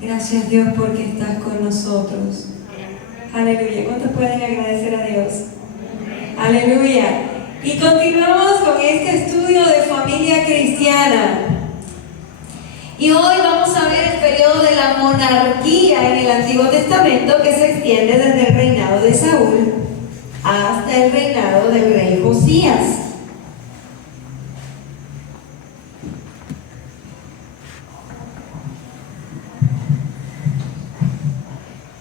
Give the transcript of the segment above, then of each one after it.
Gracias, Dios, porque estás con nosotros. Aleluya. ¿Cuántos pueden agradecer a Dios? Aleluya. Y continuamos con este estudio de familia cristiana. Y hoy vamos a ver el periodo de la monarquía en el Antiguo Testamento, que se extiende desde el reinado de Saúl hasta el reinado del rey Josías.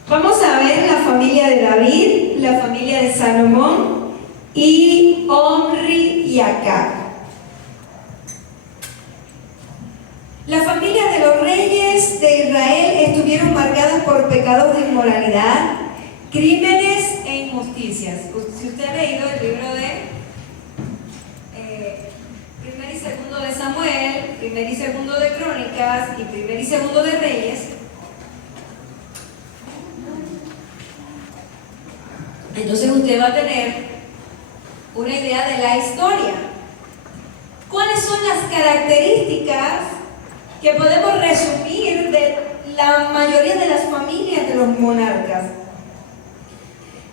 Vamos a ver la familia de David, la familia de Salomón y Omri y Acab. Las familias de los reyes de Israel estuvieron marcadas por pecados de inmoralidad, crímenes e injusticias. Si usted ha leído el libro de Primer y Segundo de Samuel, Primer y Segundo de Crónicas y Primer y Segundo de Reyes, entonces usted va a tener una idea de la historia. ¿Cuáles son las características que podemos resumir de la mayoría de las familias de los monarcas?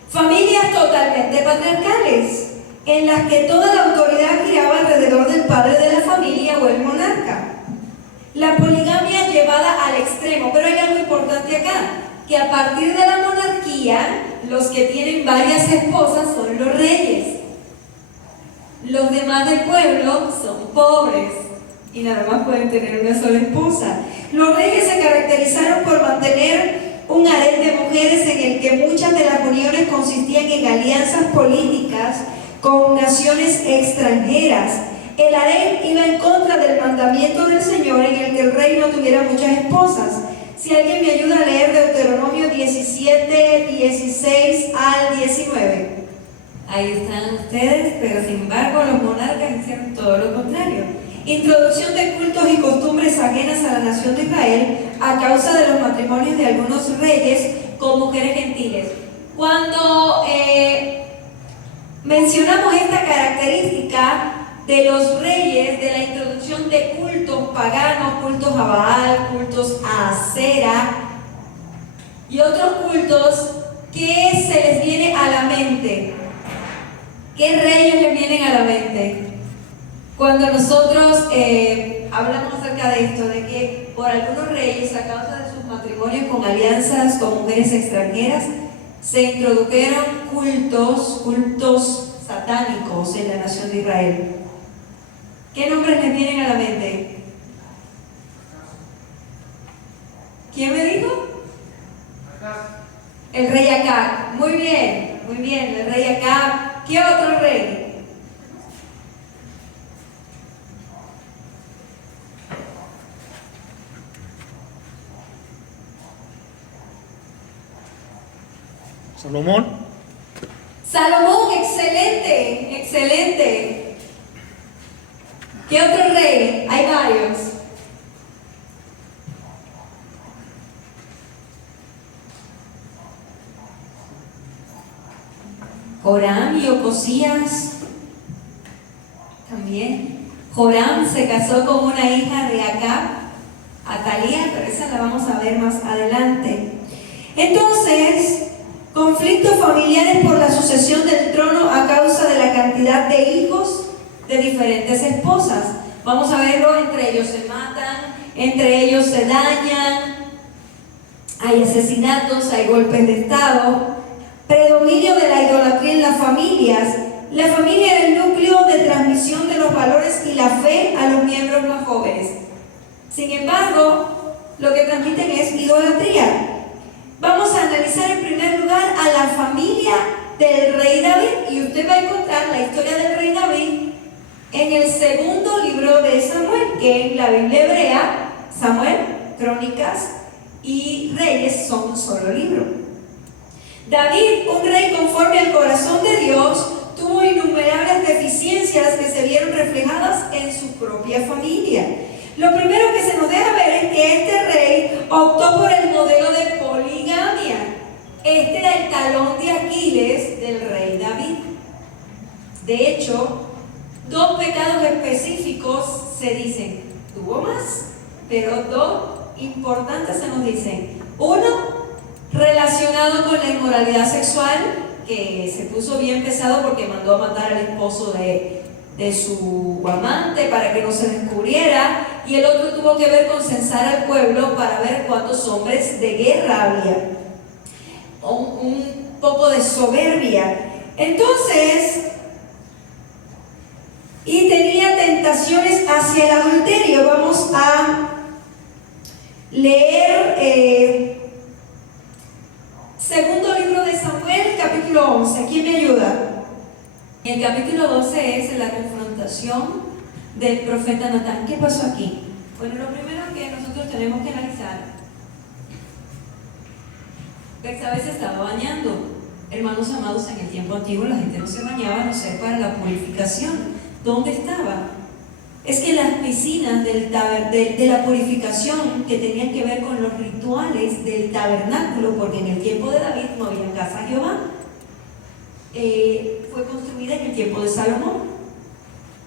Familias totalmente patriarcales, en las que toda la autoridad giraba alrededor del padre de la familia o el monarca. La poligamia llevada al extremo, pero hay algo importante acá, que a partir de la monarquía, los que tienen varias esposas son los reyes. Los demás del pueblo son pobres y nada más pueden tener una sola esposa. Los reyes se caracterizaron por mantener un harén de mujeres en el que muchas de las uniones consistían en alianzas políticas con naciones extranjeras. El harén iba en contra del mandamiento del Señor en el que el rey no tuviera muchas esposas. Si alguien me ayuda a leer Deuteronomio 17, 16 al 19. Ahí están ustedes, pero sin embargo los monarcas hicieron todo lo contrario. Introducción de cultos y costumbres ajenas a la nación de Israel a causa de los matrimonios de algunos reyes con mujeres gentiles. Cuando mencionamos esta característica de los reyes, de la introducción de cultos paganos, cultos a Baal, cultos a Asera y otros cultos, ¿qué se les viene a la mente? ¿Qué reyes les vienen a la mente? Cuando nosotros hablamos acerca de esto, de que por algunos reyes, a causa de sus matrimonios con alianzas con mujeres extranjeras, se introdujeron cultos satánicos en la nación de Israel. ¿Qué nombres les vienen a la mente? ¿Quién me dijo? El rey Acab. Muy bien, el rey Acab. ¿Qué otro rey? Salomón. Salomón, excelente, excelente. ¿Qué otro rey? Hay varios. Joram y Ocosías también. Joram se casó con una hija de Acab, Atalía, pero esa la vamos a ver más adelante. Entonces, conflictos familiares por la sucesión del trono a causa de la cantidad de hijos de diferentes esposas. Vamos a verlo, entre ellos se matan, entre ellos se dañan, hay asesinatos, hay golpes de estado, predominio de la idolatría en las familias. La familia era el núcleo de transmisión de los valores y la fe a los miembros más jóvenes. Sin embargo, lo que transmiten es idolatría. Vamos a analizar en primer lugar a la familia del rey David, y usted va a encontrar la historia del rey David en el segundo libro de Samuel, que en la Biblia hebrea, Samuel, Crónicas y Reyes son un solo libro. David, un rey conforme al corazón de Dios, tuvo innumerables deficiencias que se vieron reflejadas en su propia familia. Lo primero que se nos deja ver es que este rey optó por el modelo de poligamia. Este era el talón de Aquiles del rey David. De hecho, dos pecados específicos se dicen. Tuvo más, pero dos importantes se nos dicen. Uno, relacionado con la inmoralidad sexual, que se puso bien pesado porque mandó a matar al esposo de su amante para que no se descubriera, y el otro tuvo que ver con censar al pueblo para ver cuántos hombres de guerra había. Un poco de soberbia. Entonces, y tenía tentaciones hacia el adulterio. Vamos a leer segundo libro de Samuel, capítulo 11. ¿Quién me ayuda? El capítulo 12 es la confrontación del profeta Natán. ¿Qué pasó aquí? Bueno, lo primero que nosotros tenemos que analizar, Betsabé se estaba bañando. Hermanos amados, en el tiempo antiguo la gente no se bañaba, a no ser para la purificación. ¿Dónde estaba? Es que las piscinas de la purificación, que tenían que ver con los rituales del tabernáculo, porque en el tiempo de David no había casa de Jehová, fue construida en el tiempo de Salomón.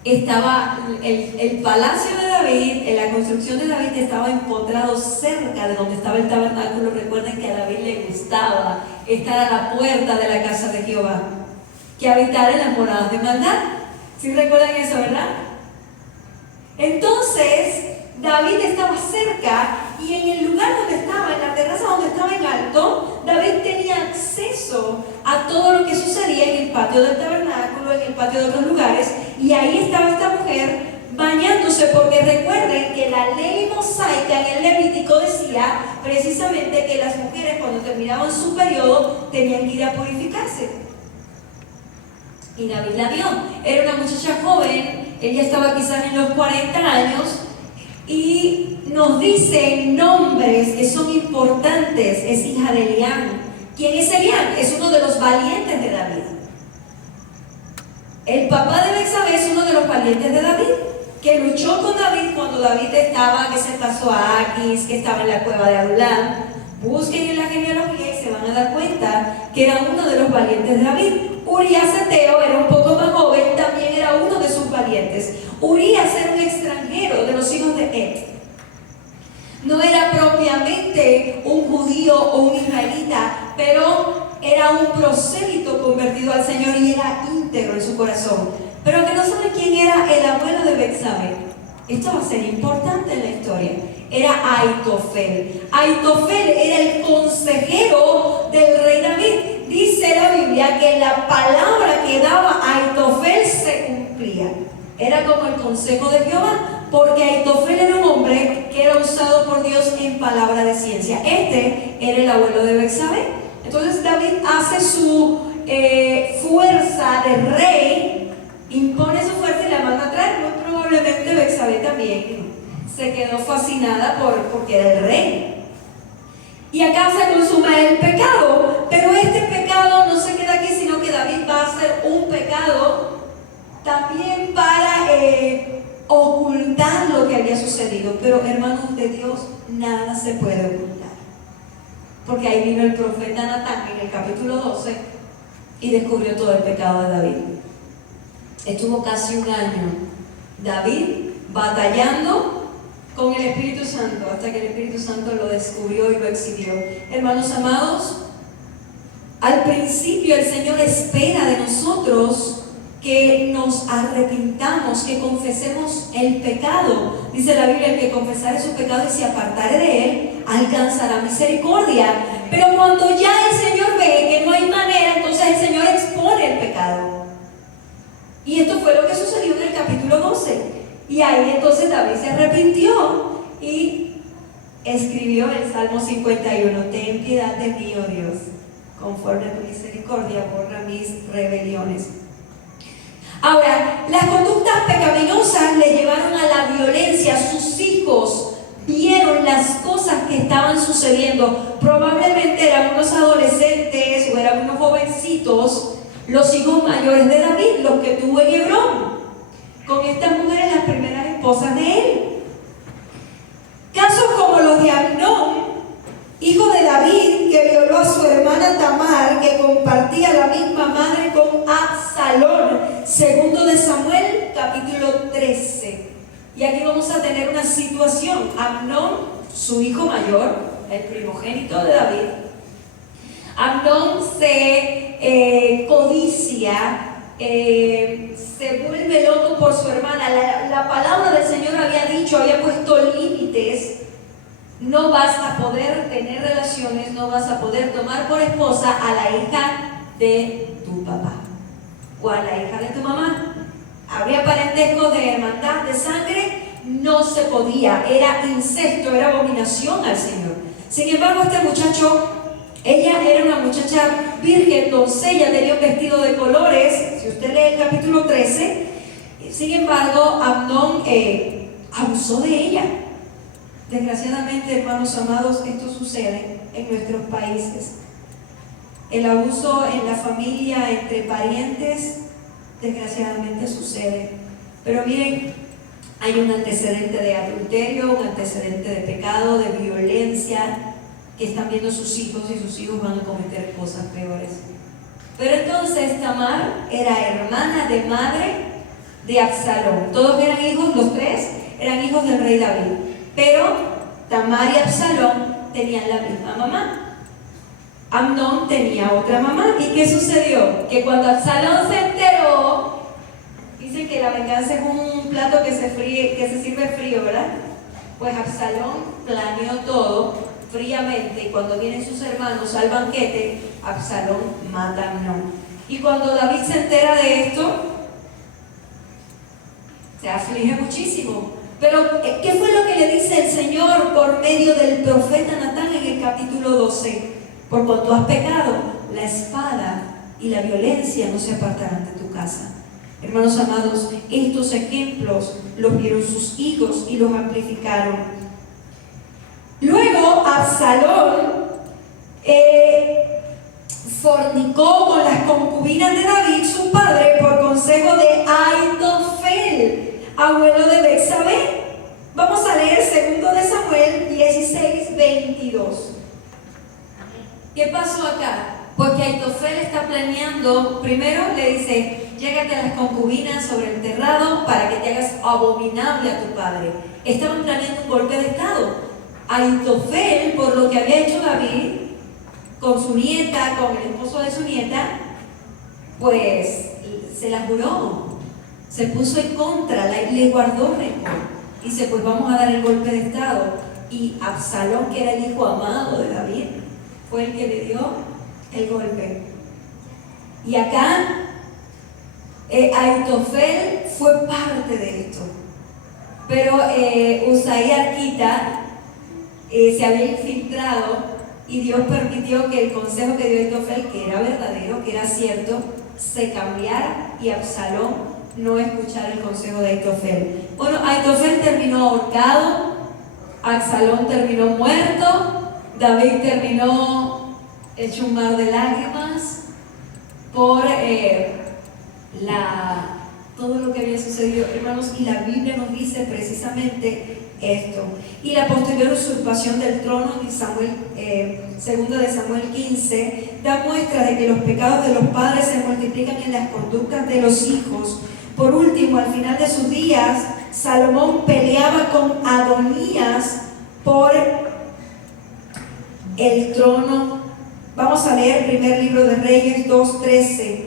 Estaba el palacio de David, en la construcción de David estaba empotrado cerca de donde estaba el tabernáculo. Recuerden que a David le gustaba estar a la puerta de la casa de Jehová, que habitar en las moradas de maldad. ¿Sí recuerdan eso, verdad? Entonces, David estaba cerca, y en el lugar donde estaba, en la terraza donde estaba en alto, David tenía acceso a todo lo que sucedía en el patio del tabernáculo, en el patio de otros lugares, y ahí estaba esta mujer bañándose, porque recuerden que la ley mosaica en el Levítico decía precisamente que las mujeres, cuando terminaban su periodo, tenían que ir a purificarse. Y David la vio. Era una muchacha joven, ella estaba quizás en los 40 años, y nos dice nombres que son importantes. Es hija de Eliam. ¿Quién es Eliam? Es uno de los valientes de David. El papá de Betsabé es uno de los valientes de David, que luchó con David cuando David estaba, que se pasó a Aquis, que estaba en la cueva de Adulam. Busquen en la genealogía y se van a dar cuenta que era uno de los valientes de David. Urías Eteo era un poco más joven, también era uno de sus valientes. Urías era un extranjero de los hijos de Et. No era propiamente un judío o un israelita, pero era un prosélito convertido al Señor y era íntegro en su corazón. Pero que no sabe quién era el abuelo de Betsabé. Esto va a ser importante en la historia. Era Aitofel. Aitofel era el consejero del rey David. Dice la Biblia que la palabra que daba Aitofel se cumplía. Era como el consejo de Jehová, porque Aitofel era un hombre que era usado por Dios en palabra de ciencia. Este era el abuelo de Betsabé. Entonces David hace su fuerza de rey, impone su fuerza y la manda a traer. Muy probablemente Betsabé también se quedó fascinada porque era el rey. Y acá se consuma el pecado, pero este pecado no se queda aquí, sino que David va a hacer un pecado también para ocultar lo que había sucedido. Pero hermanos de Dios, nada se puede ocultar, porque ahí vino el profeta Natán en el capítulo 12 y descubrió todo el pecado de David. Estuvo casi un año David batallando con el Espíritu Santo, hasta que el Espíritu Santo lo descubrió y lo exhibió. Hermanos amados, al principio el Señor espera de nosotros que nos arrepintamos, que confesemos el pecado. Dice la Biblia: el que confesare su pecado y se apartare de él, alcanzará misericordia. Pero cuando ya el Señor ve que no hay manera, entonces el Señor expone el pecado. Y esto fue lo que sucedió en el capítulo 12. Y ahí entonces David se arrepintió y escribió el Salmo 51: ten piedad de mí, oh Dios, conforme a tu misericordia, borra mis rebeliones. Ahora, las conductas pecaminosas le llevaron a la violencia. Sus hijos vieron las cosas que estaban sucediendo. Probablemente eran unos adolescentes o eran unos jovencitos, los hijos mayores de David, los que tuvo en Hebrón, con estas mujeres, las primeras esposas de él. Casos como los de Amnón, hijo de David, que violó a su hermana Tamar, que compartía la misma madre con Absalón. Segundo de Samuel, capítulo 13. Y aquí vamos a tener una situación. Amnón su hijo mayor, el primogénito de David. Amnón se codicia, se vuelve loco por su hermana. La palabra del Señor había dicho, había puesto límites. No vas a poder tener relaciones, no vas a poder tomar por esposa a la hija de tu papá o a la hija de tu mamá. Habría parentesco de hermandad, de sangre, no se podía, era incesto, era abominación al Señor. Sin embargo, este muchacho, ella era una muchacha virgen, doncella, tenía un vestido de colores, si usted lee el capítulo 13, sin embargo, Amnón abusó de ella. Desgraciadamente, hermanos amados, esto sucede en nuestros países. El abuso en la familia, entre parientes, desgraciadamente sucede. Pero miren, hay un antecedente de adulterio, un antecedente de pecado, de violencia, que están viendo sus hijos y sus hijos van a cometer cosas peores. Pero entonces Tamar era hermana de madre de Absalón. Todos eran hijos, los tres eran hijos del rey David. Pero Tamar y Absalón tenían la misma mamá. Amnón tenía otra mamá. ¿Y qué sucedió? Que cuando Absalón se enteró, dicen que la venganza es un plato que se sirve frío, ¿verdad? Pues Absalón planeó todo fríamente, y cuando vienen sus hermanos al banquete, Absalón mata a Amnón. Y cuando David se entera de esto, se aflige muchísimo. Pero, ¿qué fue lo que le dice el Señor por medio del profeta Natán en el capítulo 12? Por cuanto has pecado, la espada y la violencia no se apartarán de tu casa. Hermanos amados, estos ejemplos los vieron sus hijos y los amplificaron. Luego, Absalón fornicó con las concubinas de David, su padre, por consejo de Ahitofel, abuelo de Betsabé. Vamos a leer 2 de Samuel 16, 22. ¿Qué pasó acá? Porque Ahitofel está planeando, primero le dice, llégate a las concubinas sobre el terrado para que te hagas abominable a tu padre. Estaban planeando un golpe de estado. Ahitofel, por lo que había hecho David con su nieta, con el esposo de su nieta, pues se la juró, se puso en contra, le guardó rencor. Dice, pues vamos a dar el golpe de estado. Y Absalón, que era el hijo amado de David, fue el que le dio el golpe. Y acá Ahitofel fue parte de esto. Pero Usai Arquita se había infiltrado, y Dios permitió que el consejo que dio Ahitofel, que era verdadero, que era cierto, se cambiara y Absalón no escuchara el consejo de Ahitofel. Bueno, Ahitofel terminó ahorcado, Absalón terminó muerto, David terminó hecho un mar de lágrimas por todo lo que había sucedido, hermanos, y la Biblia nos dice precisamente esto. Y la posterior usurpación del trono en Samuel, 2 de Samuel 15, da muestra de que los pecados de los padres se multiplican en las conductas de los hijos. Por último, al final de sus días, Salomón peleaba con Adonías por el trono. Vamos a leer el primer libro de Reyes 2:13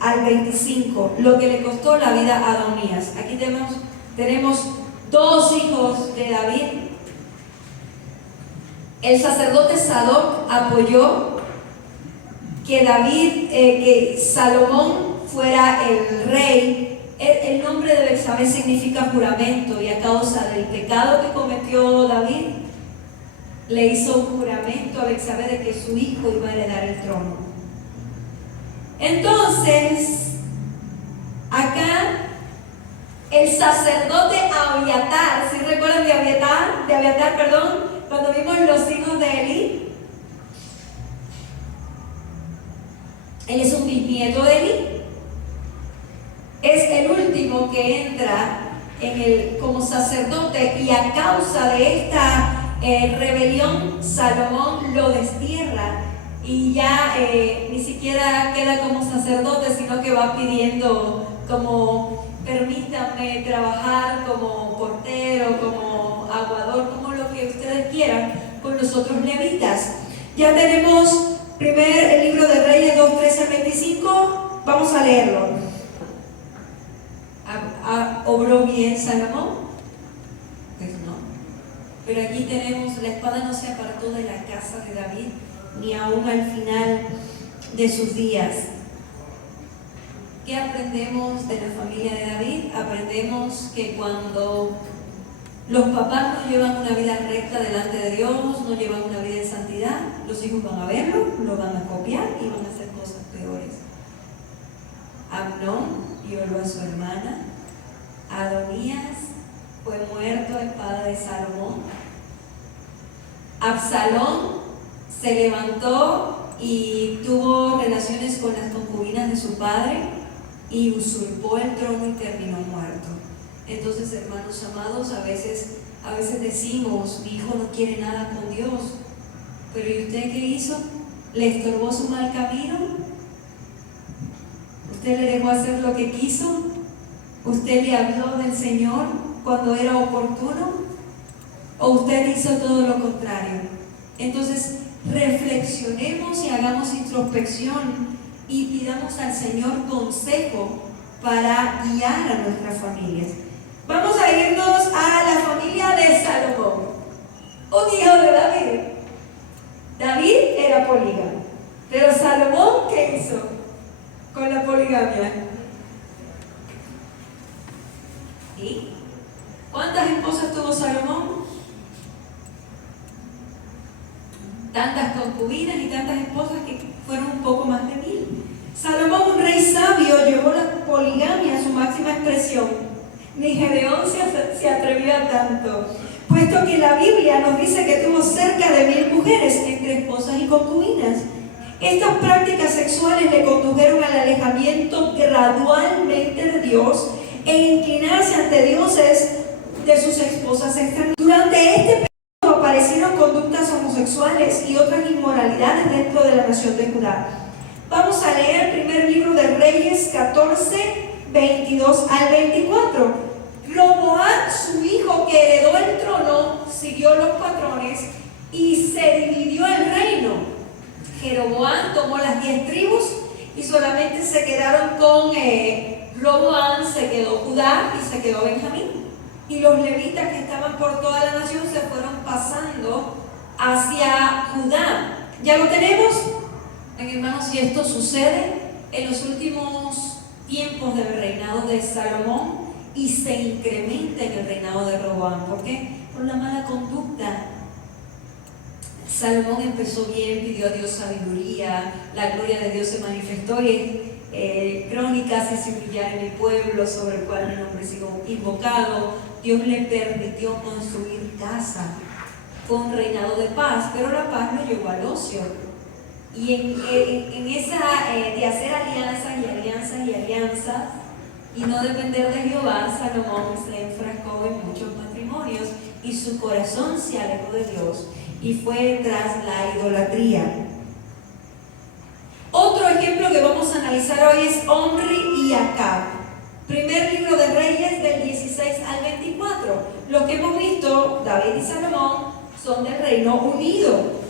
al 25, lo que le costó la vida a Adonías. Aquí tenemos 2 hijos de David. El sacerdote Sadoc apoyó que Salomón fuera el rey. El nombre de Betsabé significa juramento, y a causa del pecado que cometió David, le hizo un juramento a Betsabé de que su hijo iba a heredar el trono. Entonces, acá el sacerdote Abiatar, ¿sí recuerdan de Abiatar, cuando vimos los hijos de Elí? Él es un bisnieto de Elí. Es el último que entra como sacerdote, y a causa de esta rebelión, Salomón lo destierra y ya ni siquiera queda como sacerdote, sino que va pidiendo como permítanme trabajar como portero, como aguador, como lo que quiera, con los otros levitas. Ya tenemos el libro de Reyes 2, 13 al 25. Vamos a leerlo. ¿Obró bien Salomón? Pues no. Pero aquí tenemos: la espada no se apartó de la casa de David, ni aún al final de sus días. ¿Qué aprendemos de la familia de David? Aprendemos que cuando los papás no llevan una vida recta delante de Dios, no llevan una vida en santidad, los hijos van a verlo, lo van a copiar y van a hacer cosas peores. Amnón violó a su hermana. Adonías fue muerto a espada de Salomón. Absalón se levantó y tuvo relaciones con las concubinas de su padre y usurpó el trono y terminó muerto. Entonces, hermanos amados, a veces decimos: mi hijo no quiere nada con Dios. Pero ¿y usted qué hizo? ¿Le estorbó su mal camino? ¿Usted le dejó hacer lo que quiso? ¿Usted le habló del Señor cuando era oportuno? ¿O usted hizo todo lo contrario? Entonces, reflexionemos y hagamos introspección y pidamos al Señor consejo para guiar a nuestras familias. Vamos a irnos a la familia de Salomón, un hijo de David. David era polígamo, pero Salomón, ¿qué hizo con la poligamia? ¿Y cuántas esposas tuvo Salomón? Tantas concubinas y tantas esposas que fueron un poco más de 1000. Salomón, un rey sabio, llevó la poligamia a su máxima expresión. Ni Gedeón se atrevió a tanto, puesto que la Biblia nos dice que tuvo cerca de 1000 mujeres entre esposas y concubinas. Estas prácticas sexuales le condujeron al alejamiento gradualmente de Dios e inclinarse ante dioses de sus esposas extranjeras. Durante este periodo aparecieron conductas homosexuales y otras inmoralidades dentro de la nación de Judá. Vamos a leer el primer libro de Reyes 14, 22 al 24. Roboam, su hijo que heredó el trono, siguió los patrones y se dividió el reino. Jeroboam tomó las 10 tribus y solamente se quedaron con Roboam, se quedó Judá y se quedó Benjamín. Y los levitas que estaban por toda la nación se fueron pasando hacia Judá. ¿Ya lo tenemos? Hermanos, si esto sucede en los últimos tiempos del reinado de Salomón y se incrementa en el reinado de Roboam. ¿Por qué? Por la mala conducta. Salomón empezó bien, pidió a Dios sabiduría, la gloria de Dios se manifestó y Crónicas: hice brillar en mi pueblo, sobre el cual mi nombre sigue invocado. Dios le permitió construir casa. Fue un reinado de paz, pero la paz lo llevó al ocio. Y en esa de hacer alianzas y no depender de Jehová, Salomón se enfrascó en muchos matrimonios y su corazón se alejó de Dios y fue tras la idolatría. Otro ejemplo que vamos a analizar hoy es Omri y Acab. Primer libro de Reyes, del 16 al 24. Lo que hemos visto, David y Salomón son del Reino Unido.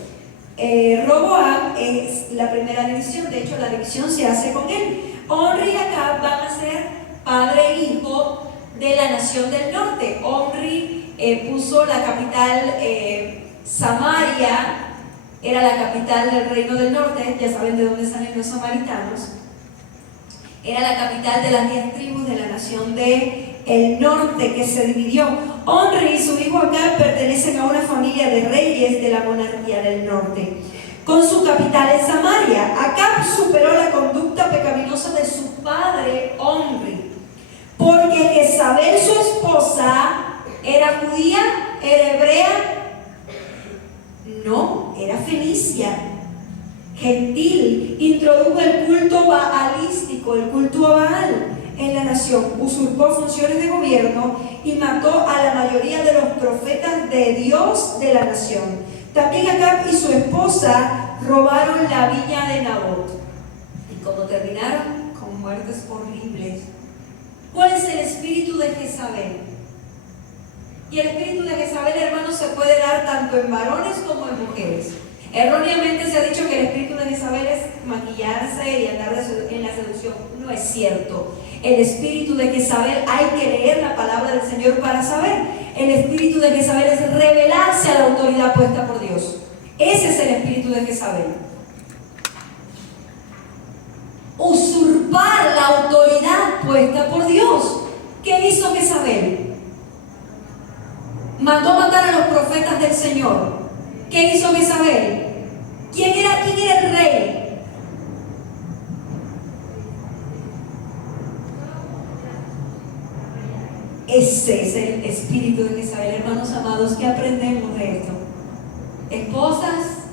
Roboam es la primera división, de hecho la división se hace con él. Omri y Acab van a ser padre e hijo de la nación del norte. Omri puso la capital Samaria, era la capital del reino del norte. Ya saben de dónde salen los samaritanos. Era la capital de las 10 tribus de la nación del norte que se dividió. Omri y su hijo Acab pertenecen a una familia de reyes de la monarquía del norte, con su capital en Samaria. Acab superó la conducta pecaminosa de su padre Omri, porque Jezabel, su esposa, ¿era judía? ¿Era hebrea? No, era fenicia, gentil. Introdujo el culto baalístico, el culto a Baal, en la nación. Usurpó funciones de gobierno y mató a la mayoría de los profetas de Dios de la nación. También Acab y su esposa robaron la viña de Nabot. ¿Y cómo terminaron? Con muertes horribles. ¿Cuál es el espíritu de Jezabel? Y el espíritu de Jezabel, hermanos, se puede dar tanto en varones como en mujeres. Erróneamente se ha dicho que el espíritu de Jezabel es maquillarse y andar en la seducción. No es cierto. El espíritu de Jezabel, hay que leer la palabra del Señor para saber. El espíritu de Jezabel es rebelarse a la autoridad puesta por Dios. Ese es el espíritu de Jezabel. Usurpar la autoridad puesta por Dios. ¿Qué hizo Jezabel? Mandó matar a los profetas del Señor. ¿Qué hizo Jezabel? ¿Quién era el rey? Ese es el espíritu de Jezabel, hermanos amados. ¿Qué aprendemos de esto? Esposas,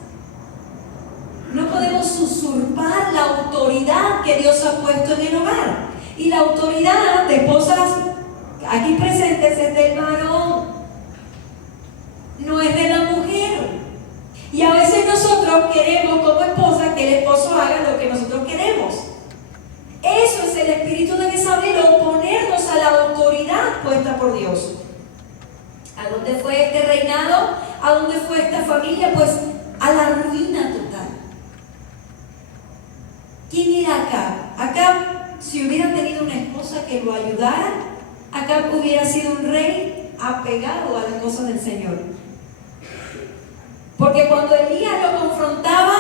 no podemos usurpar la autoridad que Dios ha puesto en el hogar. Y la autoridad de esposas aquí presentes es del varón, no es de la mujer. Y a veces nosotros queremos como esposa que el esposo haga lo que nosotros queremos. Eso es el espíritu de Jezabel, oponernos a la autoridad puesta por Dios. ¿A dónde fue este reinado? ¿A dónde fue esta familia? Pues a la ruina total. ¿Quién era Acab? Acab, si hubiera tenido una esposa que lo ayudara, Acab hubiera sido un rey apegado a las cosas del Señor. Porque cuando Elías lo confrontaba,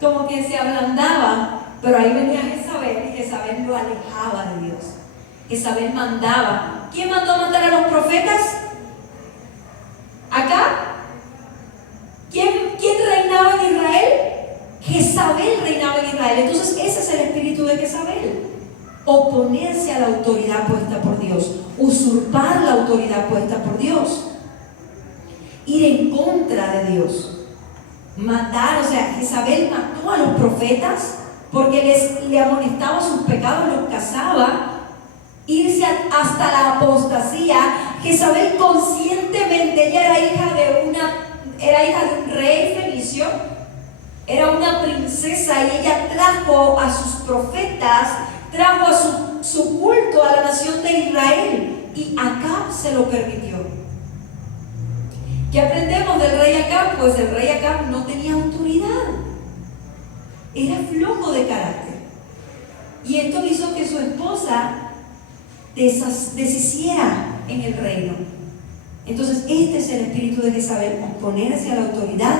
como que se ablandaba, pero ahí venía Jezabel y Jezabel lo alejaba de Dios. Jezabel mandaba. ¿Quién mandó matar a los profetas? ¿Acá? ¿Quién reinaba en Israel? Jezabel reinaba en Israel. Entonces ese es el espíritu de Jezabel. Oponerse a la autoridad puesta por Dios. Usurpar la autoridad puesta por Dios. Ir en contra de Dios. Matar, o sea, Jezabel mató a los profetas porque le amonestaba sus pecados, los casaba. Irse hasta la apostasía. Jezabel conscientemente, ella era hija de un rey fenicio, era una princesa, y ella trajo a sus profetas, trajo a su culto a la nación de Israel, y Acab se lo permitió. ¿Qué aprendemos del rey Acab? Pues el rey Acab no tenía autoridad, era flojo de carácter, y esto hizo que su esposa deshiciera en el reino. Entonces este es el espíritu de Jezabel: oponerse a la autoridad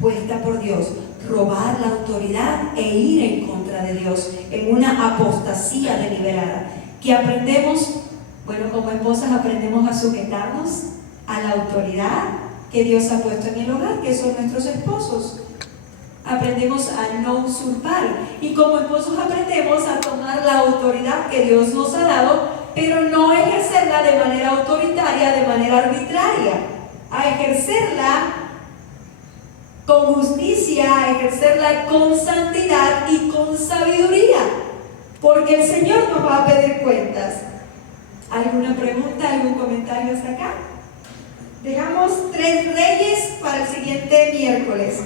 puesta por Dios, robar la autoridad e ir en contra de Dios en una apostasía deliberada. ¿Qué aprendemos? Bueno, como esposas aprendemos a sujetarnos a la autoridad que Dios ha puesto en el hogar, que son nuestros esposos. Aprendemos a no usurpar, y como esposos aprendemos a tomar la autoridad que Dios nos ha dado, pero no ejercerla de manera autoritaria, de manera arbitraria, a ejercerla con justicia, a ejercerla con santidad y con sabiduría, porque el Señor nos va a pedir cuentas. ¿Alguna pregunta, algún comentario hasta acá? Dejamos 3 reyes para el siguiente miércoles.